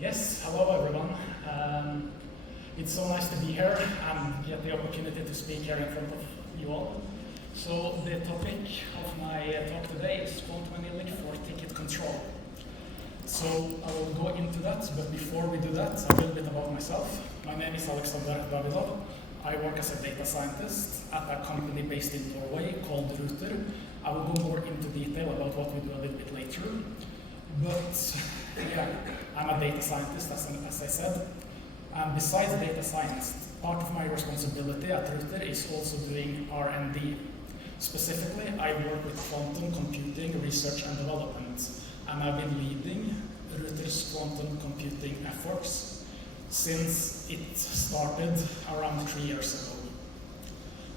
Yes, hello everyone. It's so nice to be here and get the opportunity to speak here in front of you all. So the topic of my talk today is quantum annealing for ticket control. So I will go into that, but before we do that, a little bit about myself. My name is Alexander Davidov. I work as a data scientist at a company based in Norway called Ruters. I will go more into detail about what we do a little bit later. But yeah, I'm a data scientist, as I said. And besides data science, part of my responsibility at Ruters is also doing R&D. Specifically, I work with quantum computing research and development, and I've been leading Ruters' quantum computing efforts since it started around 3 years ago.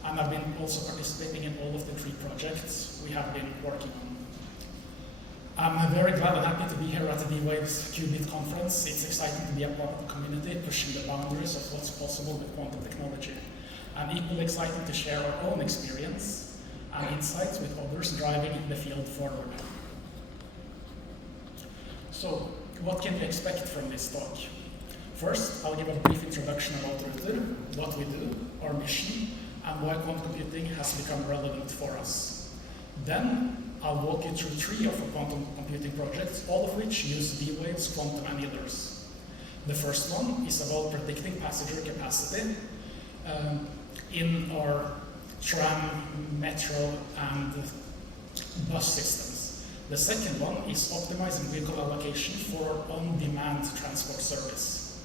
And I've been also participating in all of the 3 projects we have been working on. I'm very glad and happy to be here at the D-Waves Qubit conference. It's exciting to be a part of the community, pushing the boundaries of what's possible with quantum technology. And equally exciting to share our own experience and insights with others driving the field forward. So, what can you expect from this talk? First, I'll give a brief introduction about Ruters, what we do, our mission, and why quantum computing has become relevant for us. Then, I'll walk you through 3 of our quantum computing projects, all of which use D-Waves quantum annealers. The first one is about predicting passenger capacity in our tram, metro, and bus systems. The second one is optimizing vehicle allocation for on-demand transport service.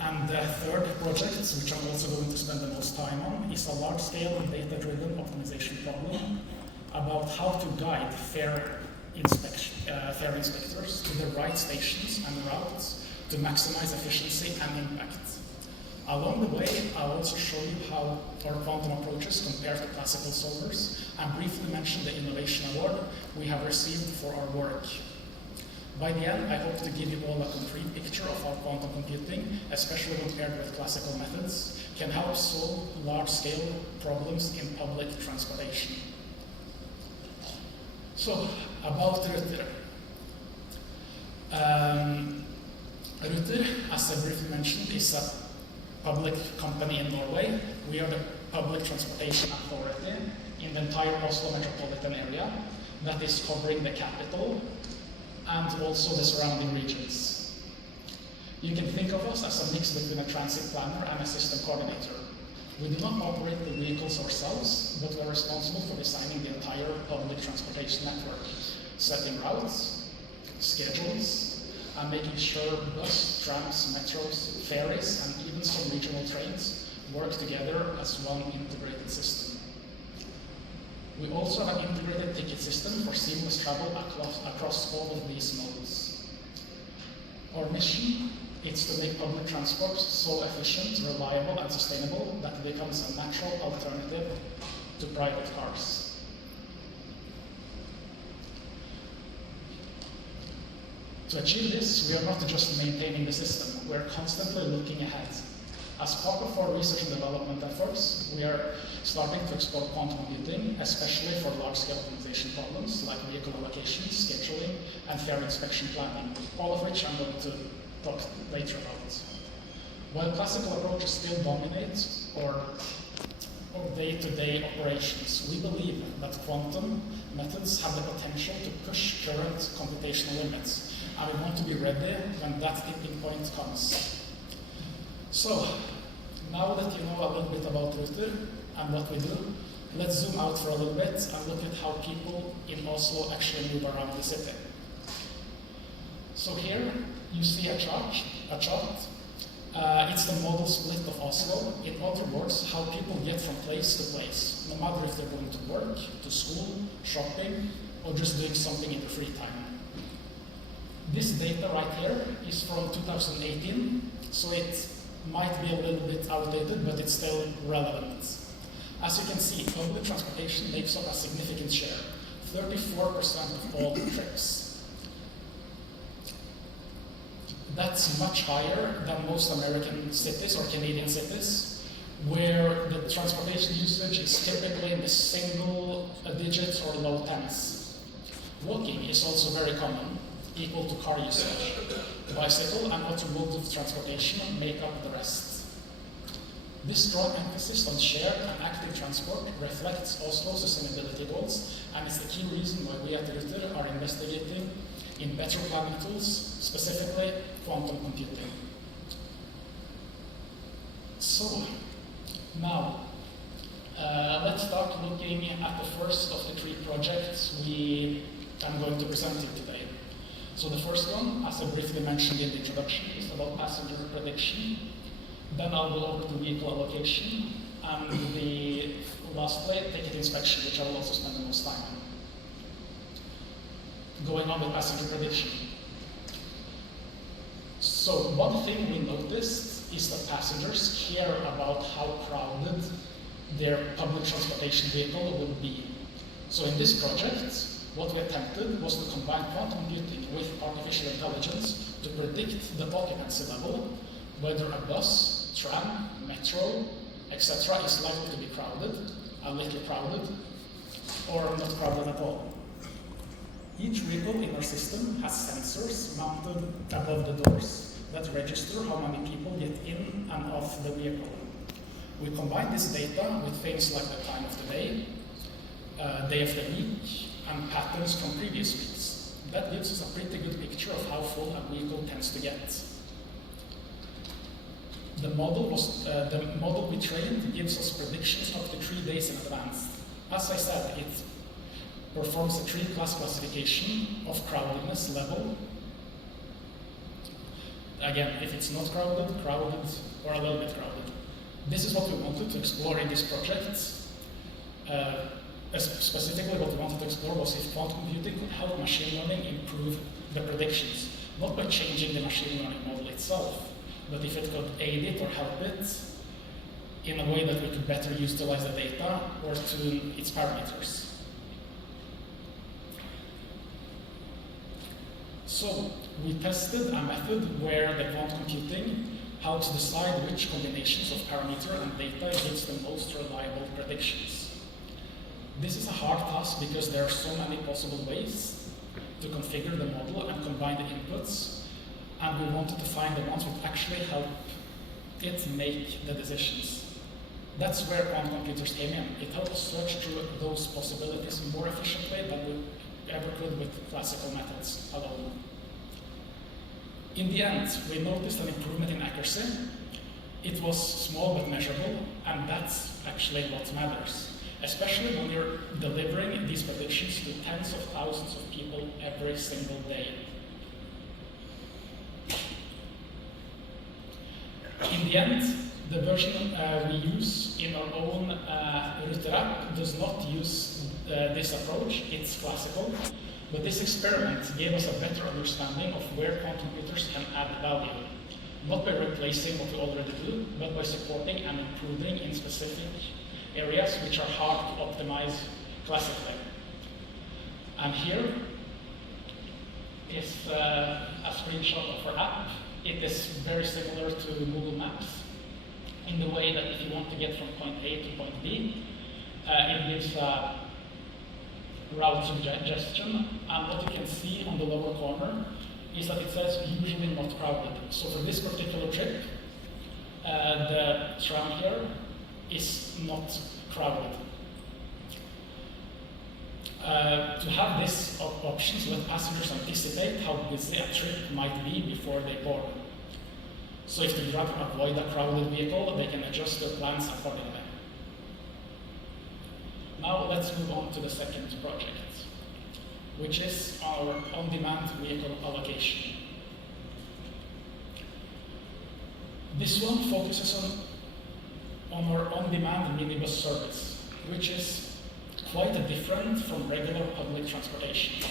And the third project, which I'm also going to spend the most time on, is a large-scale data-driven optimization problem about how to guide fare inspectors to the right stations and routes to maximize efficiency and impact. Along the way, I'll also show you how our quantum approaches compare to classical solvers and briefly mention the Innovation Award we have received for our work. By the end, I hope to give you all a concrete picture of how quantum computing, especially compared with classical methods, can help solve large-scale problems in public transportation. So, about Ruters. Ruters, as I briefly mentioned, is a public company in Norway. We are the public transportation authority in the entire Oslo metropolitan area that is covering the capital and also the surrounding regions. You can think of us as a mix between a transit planner and a system coordinator. We do not operate the vehicles ourselves, but we are responsible for designing the entire public transportation network, setting routes, schedules, and making sure bus, trams, metros, ferries, and even some regional trains work together as one integrated system. We also have an integrated ticket system for seamless travel across all of these modes. Our mission is to make public transport so efficient, reliable, and sustainable that it becomes a natural alternative to private cars. To achieve this, we are not just maintaining the system, we are constantly looking ahead. As part of our research and development efforts, we are starting to explore quantum computing, especially for large-scale optimization problems like vehicle allocation, scheduling, and fare inspection planning, all of which I'm going to talk later about. While classical approaches still dominate our day-to-day operations, we believe that quantum methods have the potential to push current computational limits, and we want to be ready when that tipping point comes. So, now that you know a little bit about Ruters and what we do, let's zoom out for a little bit and look at how people in Oslo actually move around the city. So here, you see a chart. It's the model split of Oslo. In other words, how people get from place to place, no matter if they're going to work, to school, shopping, or just doing something in their free time. This data right here is from 2018, so it might be a little bit outdated, but it's still relevant. As you can see, public transportation makes up a significant share, 34% of all trips. That's much higher than most American cities or Canadian cities, where the transportation usage is typically in the single digits or low tens. Walking is also very common. equal to car usage. Bicycle and other modes of transportation make up the rest. This strong emphasis on shared and active transport reflects Oslo's sustainability goals and is the key reason why we at Ruters are investigating in better planning tools, specifically quantum computing. So, now, let's start looking at the first of the 3 projects I'm going to present you today. So the first one, as I briefly mentioned in the introduction, is about passenger prediction. Then I'll go over to vehicle allocation, and the lastly, ticket inspection, which I will also spend the most time on. Going on with passenger prediction. So one thing we noticed is that passengers care about how crowded their public transportation vehicle will be. So in this project, what we attempted was to combine quantum computing with artificial intelligence to predict the occupancy level, whether a bus, tram, metro, etc. is likely to be crowded, a little crowded, or not crowded at all. Each vehicle in our system has sensors mounted above the doors that register how many people get in and off the vehicle. We combine this data with things like the time of the day of the week, and patterns from previous weeks. That gives us a pretty good picture of how full a vehicle tends to get. The model we trained gives us predictions up to 3 days in advance. As I said, it performs a 3-class classification of crowdedness level. Again, if it's not crowded, crowded, or a little bit crowded. This is what we wanted to explore in this project. Specifically, what we wanted to explore was if quantum computing could help machine learning improve the predictions, not by changing the machine learning model itself, but if it could aid it or help it in a way that we could better utilize the data or tune its parameters. So, we tested a method where the quantum computing helps decide which combinations of parameter and data gives the most reliable predictions. This is a hard task because there are so many possible ways to configure the model and combine the inputs, and we wanted to find the ones that actually help it make the decisions. That's where quantum computers came in. It helped us search through those possibilities more efficiently than we ever could with classical methods alone. In the end, we noticed an improvement in accuracy. It was small but measurable, and that's actually what matters, especially when you're delivering these predictions to tens of thousands of people every single day. In the end, the version we use in our own Ruters app does not use this approach. It's classical, but this experiment gave us a better understanding of where quantum computers can add value, not by replacing what we already do, but by supporting and improving in specific areas which are hard to optimize classically. And here is a screenshot of our app. It is very similar to Google Maps in the way that if you want to get from point A to point B, it gives a route suggestion, and what you can see on the lower corner is that it says usually not crowded. So for this particular trip, the tram here is not crowded. To have this option so that passengers anticipate how busy a trip might be before they board. So if they rather avoid a crowded vehicle, they can adjust their plans accordingly. Now let's move on to the second project, which is our on-demand vehicle allocation. This one focuses on our on-demand minibus service, which is quite different from regular public transportation.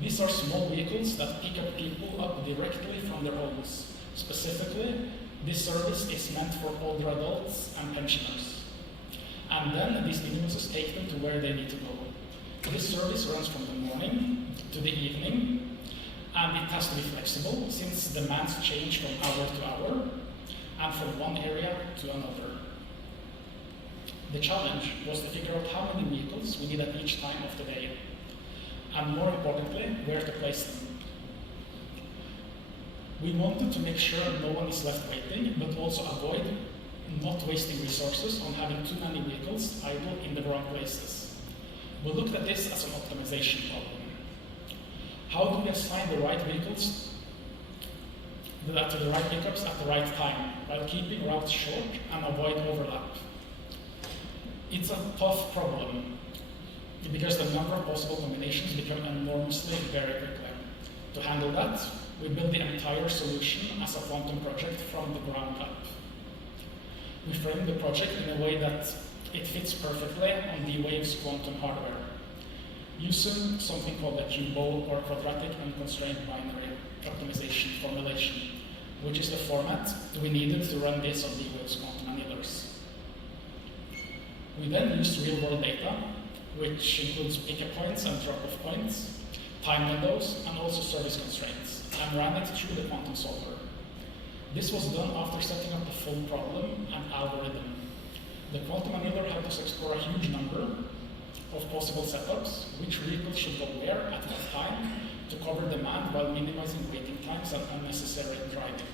These are small vehicles that pick up people up directly from their homes. Specifically, this service is meant for older adults and pensioners. And then these minibuses take them to where they need to go. This service runs from the morning to the evening, and it has to be flexible since demands change from hour to hour and from one area to another. The challenge was to figure out how many vehicles we need at each time of the day, and more importantly, where to place them. We wanted to make sure no one is left waiting, but also avoid not wasting resources on having too many vehicles idle in the wrong places. We looked at this as an optimization problem. How do we assign the right vehicles to the right pickups at the right time, while keeping routes short and avoid overlap? It's a tough problem, because the number of possible combinations become enormously very quickly. To handle that, we built the entire solution as a quantum project from the ground up. We framed the project in a way that it fits perfectly on D-Wave's quantum hardware, using something called a QBO, or quadratic unconstrained binary optimization formulation, which is the format we needed to run this on D-Wave's quantum annealers. We then used real-world data, which includes pickup points and drop-off points, time windows, and also service constraints, and ran it through the quantum solver. This was done after setting up the full problem and algorithm. The quantum annealer helped us explore a huge number of possible setups, which vehicles should go where at what time, to cover demand while minimizing waiting times and unnecessary driving.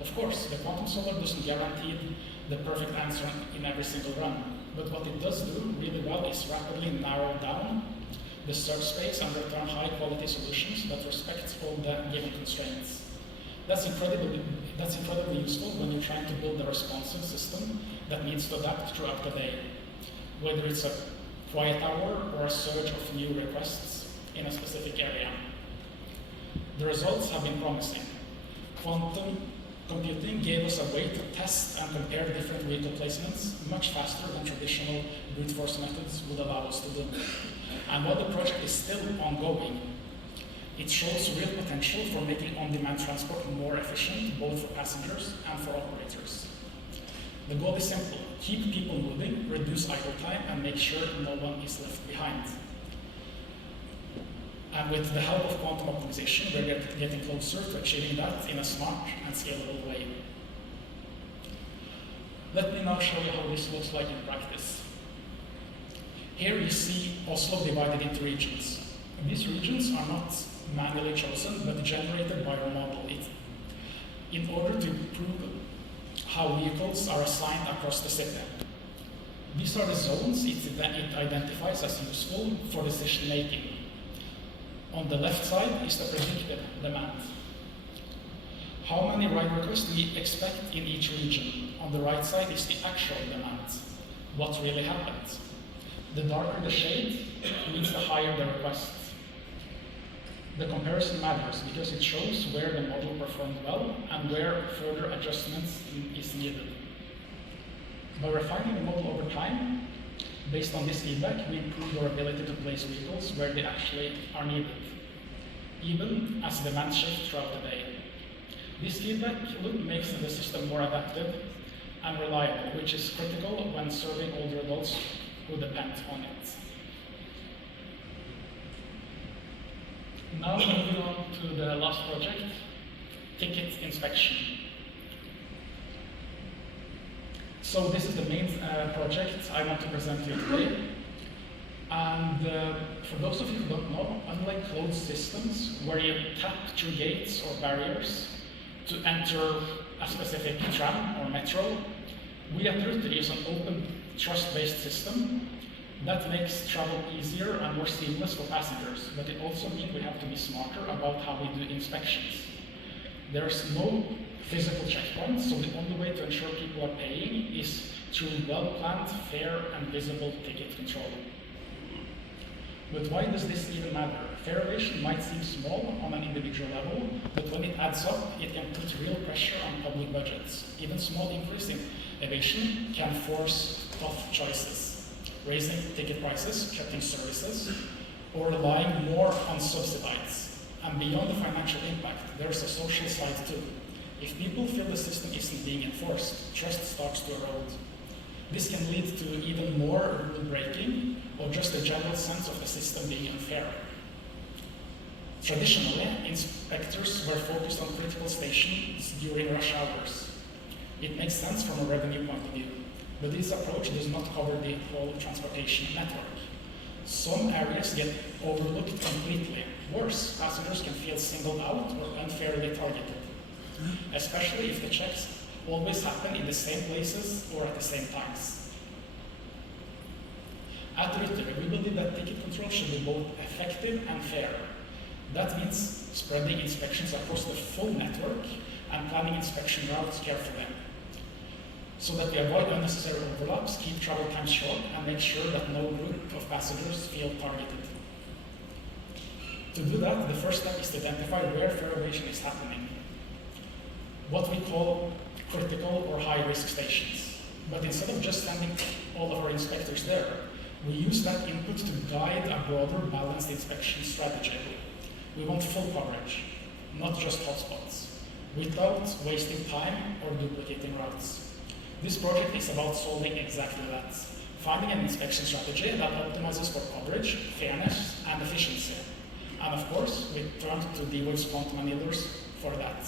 Of course, the quantum solver doesn't guarantee the perfect answer in every single run, but what it does do really well is rapidly narrow down the search space and return high-quality solutions that respect all the given constraints. That's incredibly useful when you're trying to build a responsive system that needs to adapt throughout the day, whether it's a quiet hour or a surge of new requests in a specific area. The results have been promising. Quantum computing gave us a way to test and compare different vehicle placements much faster than traditional brute force methods would allow us to do. And while the project is still ongoing, it shows real potential for making on-demand transport more efficient, both for passengers and for operators. The goal is simple: keep people moving, reduce idle time, and make sure no one is left behind. And with the help of quantum optimization, we're getting closer to achieving that in a smart and scalable way. Let me now show you how this looks like in practice. Here you see Oslo divided into regions. These regions are not manually chosen, but generated by our model in order to improve how vehicles are assigned across the city. These are the zones it identifies as useful for decision making. On the left side is the predicted demand. How many ride requests we expect in each region. On the right side is the actual demand, what really happened. The darker the shade means the higher the request. The comparison matters because it shows where the model performed well and where further adjustments is needed. By refining the model over time, based on this feedback, we improve our ability to place vehicles where they actually are needed, even as demand shifts throughout the day. This feedback loop makes the system more adaptive and reliable, which is critical when serving older adults who depend on it. Now moving on to the last project, ticket inspection. So this is the main project I want to present to you today. And for those of you who don't know, unlike closed systems where you tap through gates or barriers to enter a specific tram or metro, we at Ruters use an open, trust-based system that makes travel easier and more seamless for passengers, but it also means we have to be smarter about how we do inspections. There's no physical checkpoints, so the only way to ensure people are paying is through well-planned, fair, and visible ticket control. But why does this even matter? Fare evasion might seem small on an individual level, but when it adds up, it can put real pressure on public budgets. Even small increase in evasion can force tough choices, raising ticket prices, cutting services, or relying more on subsidies. And beyond the financial impact, there's a social side too. If people feel the system isn't being enforced, trust starts to erode. This can lead to even more rule breaking or just a general sense of the system being unfair. Traditionally, inspectors were focused on critical stations during rush hours. It makes sense from a revenue point of view, but this approach does not cover the whole transportation network. Some areas get overlooked completely. Worse, passengers can feel singled out or unfairly targeted, especially if the checks always happen in the same places or at the same times. At Ruters, we believe that ticket control should be both effective and fair. That means spreading inspections across the full network and planning inspection routes carefully, so that we avoid unnecessary overlaps, keep travel times short, and make sure that no group of passengers feel targeted. To do that, the first step is to identify where fare evasion is happening, what we call critical or high-risk stations. But instead of just sending all of our inspectors there, we use that input to guide a broader, balanced inspection strategy. We want full coverage, not just hotspots, without wasting time or duplicating routes. This project is about solving exactly that, finding an inspection strategy that optimizes for coverage, fairness, and efficiency. And of course, we turned to DWorld's quantum annealers for that.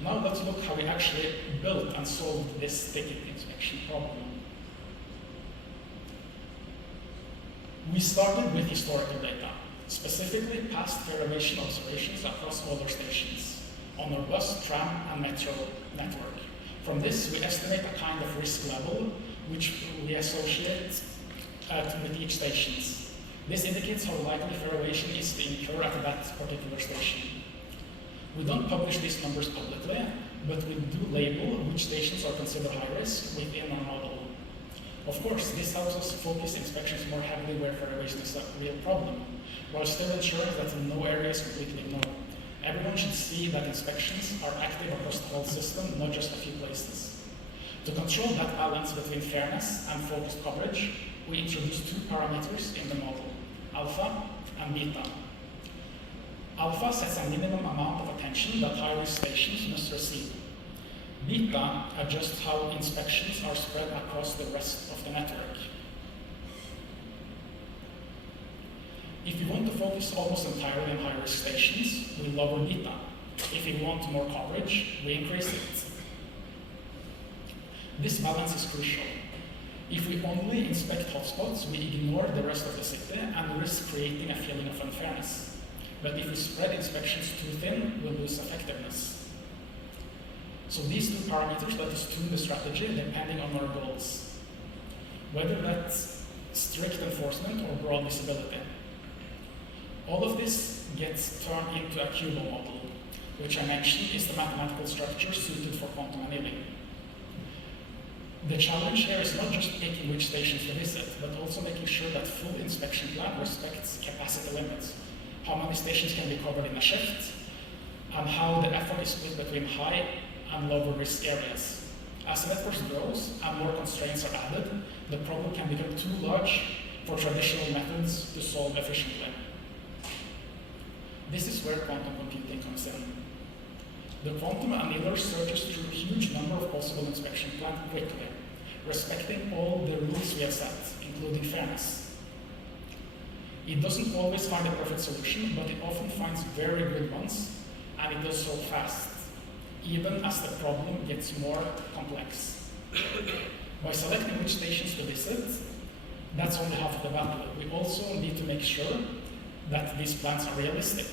Now let's look how we actually built and solved this ticket inspection problem. We started with historical data, specifically past fare evasion observations across all our stations, on our bus, tram, and metro network. From this, we estimate a kind of risk level, which we associate with each station. This indicates how likely fare evasion is to incur at that particular station. We don't publish these numbers publicly, but we do label which stations are considered high risk within our model. Of course, this helps us focus inspections more heavily where fare evasion is a real problem, while still ensuring that no area is completely ignored. Everyone should see that inspections are active across the whole system, not just a few places. To control that balance between fairness and focused coverage, we introduced two parameters in the model, alpha and beta. Alpha sets a minimum amount of attention that high-risk stations must receive. Beta adjusts how inspections are spread across the rest of the network. If we want to focus almost entirely on high-risk stations, we lower beta. If we want more coverage, we increase it. This balance is crucial. If we only inspect hotspots, we ignore the rest of the city and risk creating a feeling of unfairness. But if we spread inspections too thin, we'll lose effectiveness. So these two parameters let us tune the strategy depending on our goals, whether that's strict enforcement or broad visibility. All of this gets turned into a Cubo model, which I mentioned is the mathematical structure suited for quantum annealing. The challenge here is not just picking which stations to visit, but also making sure that full inspection plan respects capacity limits, how many stations can be covered in a shift, and how the effort is split between high and lower risk areas. As the network grows and more constraints are added, the problem can become too large for traditional methods to solve efficiently. This is where quantum computing comes in. The quantum annealer searches through a huge number of possible inspection plans quickly, respecting all the rules we have set, including fairness. It doesn't always find a perfect solution, but it often finds very good ones, and it does so fast, even as the problem gets more complex. By selecting which stations to visit, that's only half of the battle. We also need to make sure that these plans are realistic.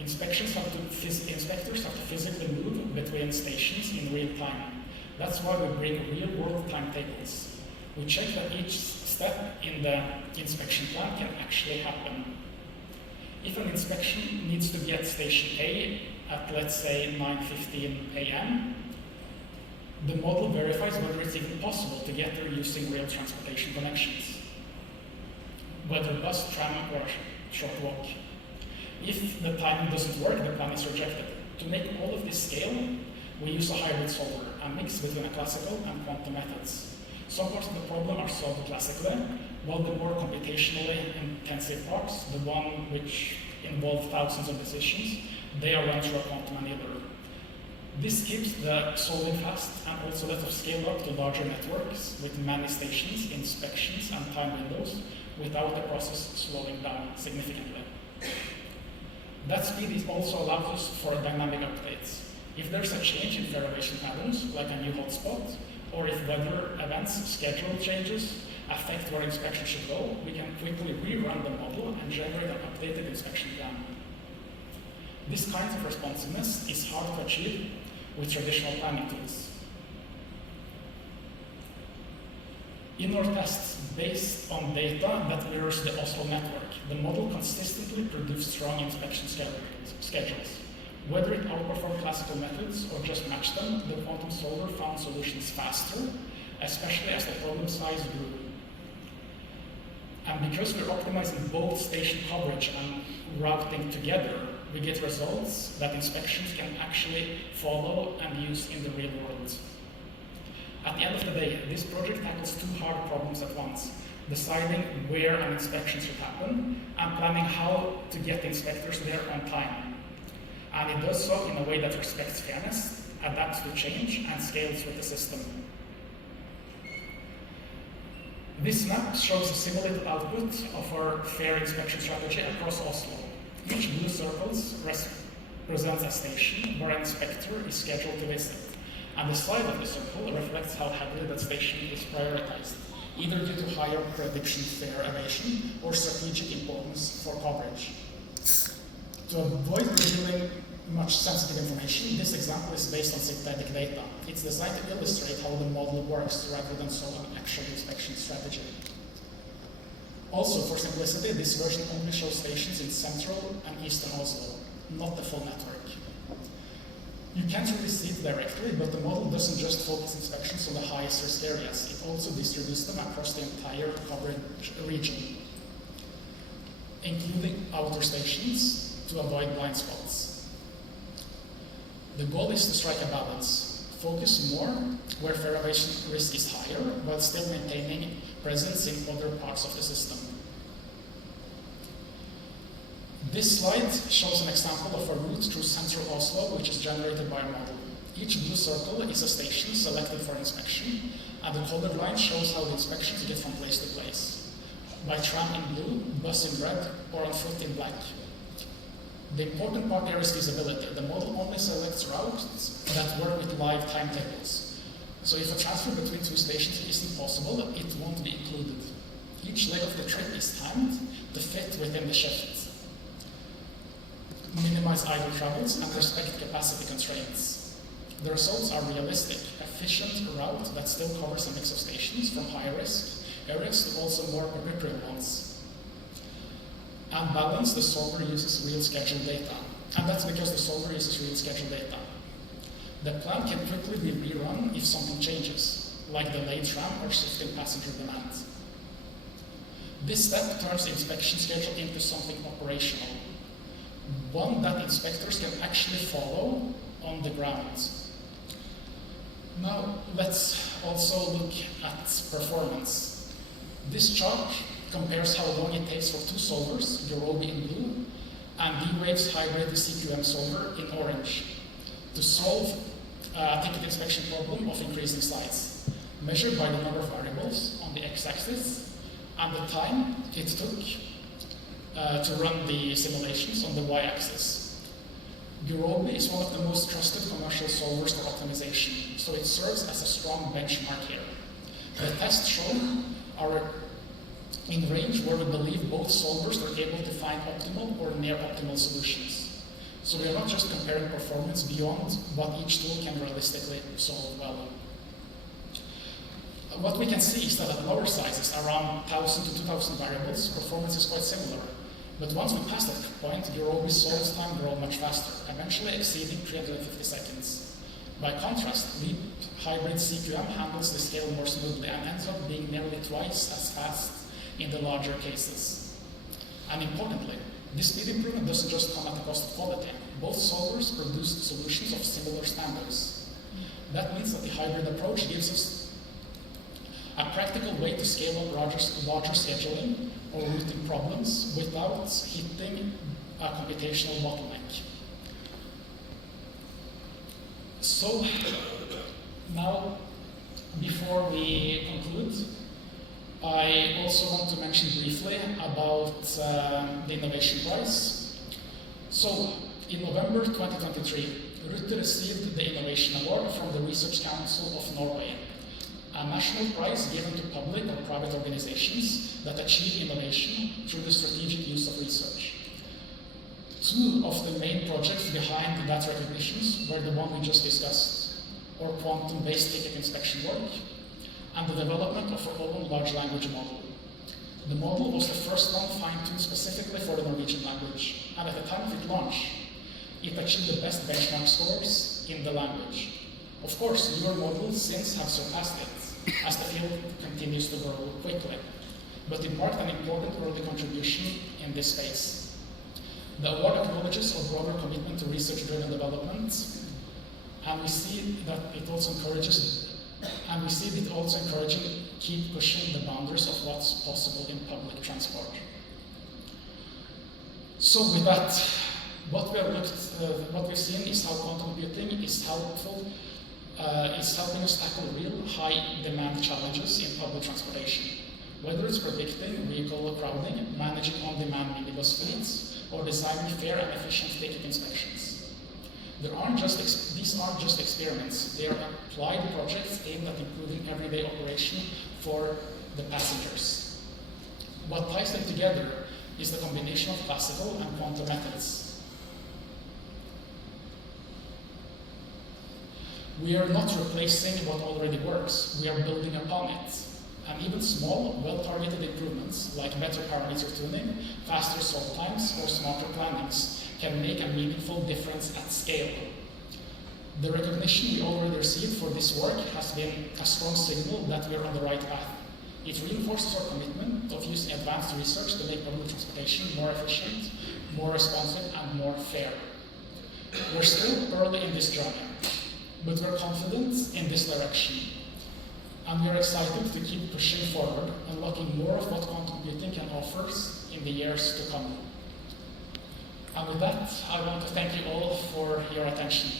Inspectors have to physically move between stations in real time. That's why we bring real-world timetables. We check that each step in the inspection plan can actually happen. If an inspection needs to be at station A at, let's say, 9:15 a.m., the model verifies whether it's even possible to get there using real transportation connections, whether bus, tram, or short walk. If the timing doesn't work, the plan is rejected. To make all of this scale, we use a hybrid solver, a mix between a classical and quantum methods. Some parts of the problem are solved classically, while the more computationally intensive parts, the one which involve thousands of decisions, they are run through a quantum annealer. This keeps the solving fast and also lets us scale up to larger networks with many stations, inspections, and time windows without the process slowing down significantly. That speed also allows us for dynamic updates. If there's a change in fare evasion patterns, like a new hotspot, or if weather events schedule changes, affect where inspection should go, we can quickly rerun the model and generate an updated inspection plan. This kind of responsiveness is hard to achieve with traditional planning tools. In our tests, based on data that mirrors the Oslo network, the model consistently produced strong inspection schedules. Whether it outperformed classical methods or just matched them, the quantum solver found solutions faster, especially as the problem size grew. And because we're optimizing both station coverage and routing together, we get results that inspections can actually follow and use in the real world. At the end of the day, this project tackles two hard problems at once: deciding where an inspection should happen and planning how to get the inspectors there on time. And it does so in a way that respects fairness, adapts to change, and scales with the system. This map shows a simulated output of our fair inspection strategy across Oslo. Each blue circle represents a station where an inspector is scheduled to visit, and the side of the circle reflects how heavily that station is prioritized, either due to higher prediction fare evasion or strategic importance for coverage. To avoid revealing much sensitive information, this example is based on synthetic data. It's designed to illustrate how the model works rather than solve an actual inspection strategy. Also, for simplicity, this version only shows stations in central and eastern Oslo, not the full network. You can't really see it directly, but the model doesn't just focus inspections on the highest risk areas, it also distributes them across the entire coverage region, including outer stations, to avoid blind spots. The goal is to strike a balance. Focus more where fare evasion risk is higher, while still maintaining presence in other parts of the system. This slide shows an example of a route through central Oslo, which is generated by a model. Each blue circle is a station selected for inspection, and the colored line shows how the inspections get from place to place: by tram in blue, bus in red, or on foot in black. The important part here is feasibility. The model only selects routes that work with live timetables. So if a transfer between two stations isn't possible, it won't be included. Each leg of the trip is timed to fit within the shift. Minimize idle travels and respect capacity constraints. The results are realistic, efficient route that still covers a mix of stations from high-risk areas to also more peripheral ones. And balance, the solver uses real schedule data. And that's because the solver uses real schedule data. The plan can quickly be rerun if something changes, like delayed tram or shifting passenger demand. This step turns the inspection schedule into something operational, one that inspectors can actually follow on the ground. Now, let's also look at performance. This chart compares how long it takes for two solvers, Eurobi in blue, and D-Wave's hybrid CQM solver in orange, to solve a ticket inspection problem of increasing size, measured by the number of variables on the x-axis and the time it took to run the simulations on the y-axis. Eurobi is one of the most trusted commercial solvers for optimization, so it serves as a strong benchmark here. The tests shown are in range where we believe both solvers are able to find optimal or near optimal solutions. So we are not just comparing performance beyond what each tool can realistically solve well. What we can see is that at lower sizes, around 1,000 to 2,000 variables, performance is quite similar. But once we pass that point, Eurobi solves time grow much faster, eventually exceeding 350 seconds. By contrast, Leap Hybrid CQM handles the scale more smoothly and ends up being nearly twice as fast in the larger cases. And importantly, this speed improvement doesn't just come at the cost of quality. Both solvers produce solutions of similar standards. That means that the hybrid approach gives us a practical way to scale up larger scheduling or routing problems without hitting a computational bottleneck. So now, before we conclude, I also want to mention briefly about the innovation prize. So, in November 2023, Ruters received the Innovation Award from the Research Council of Norway. a national prize given to public or private organizations that achieve innovation through the strategic use of research. Two of the main projects behind that recognitions were the one we just discussed, or quantum-based ticket inspection work, and the development of our own large language model. The model was the first one fine-tuned specifically for the Norwegian language, and at the time of its launch, it achieved the best benchmark scores in the language. Of course, newer models since have surpassed it, as the field continues to grow quickly, but it marked an important early contribution in this space. The award acknowledges our broader commitment to research-driven development, and we see that it also encourages keep pushing the boundaries of what's possible in public transport. So with that, what we've seen is how quantum computing is helping us tackle real high-demand challenges in public transportation, whether it's predicting vehicle crowding, managing on-demand minibus fleets, or designing fair and efficient ticket inspections. These aren't just experiments, they are applied projects aimed at improving everyday operation for the passengers. What ties them together is the combination of classical and quantum methods. We are not replacing what already works, we are building upon it. And even small, well-targeted improvements, like better parameter tuning, faster solve times, or smarter plannings, can make a meaningful difference at scale. The recognition we already received for this work has been a strong signal that we are on the right path. It reinforces our commitment of using advanced research to make public transportation more efficient, more responsive, and more fair. We're still early in this journey, but we're confident in this direction. And we are excited to keep pushing forward, unlocking more of what quantum computing can offer us in the years to come. And with that, I want to thank you all for your attention.